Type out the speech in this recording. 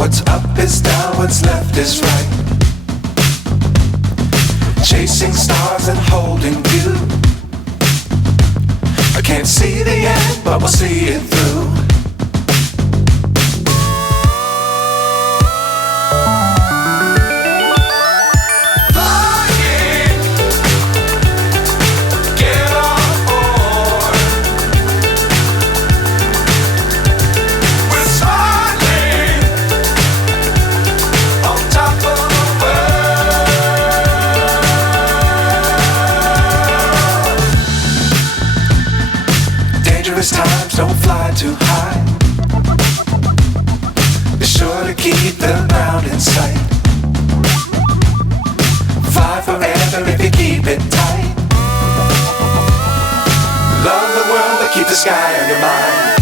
What's up is down, what's left is right. Chasing stars and holding you. I can't see the end, but we'll see it through. Dangerous times, don't fly too high. Be sure to keep the ground in sight. Fly forever if you keep it tight. Love the world, but keep the sky on your mind.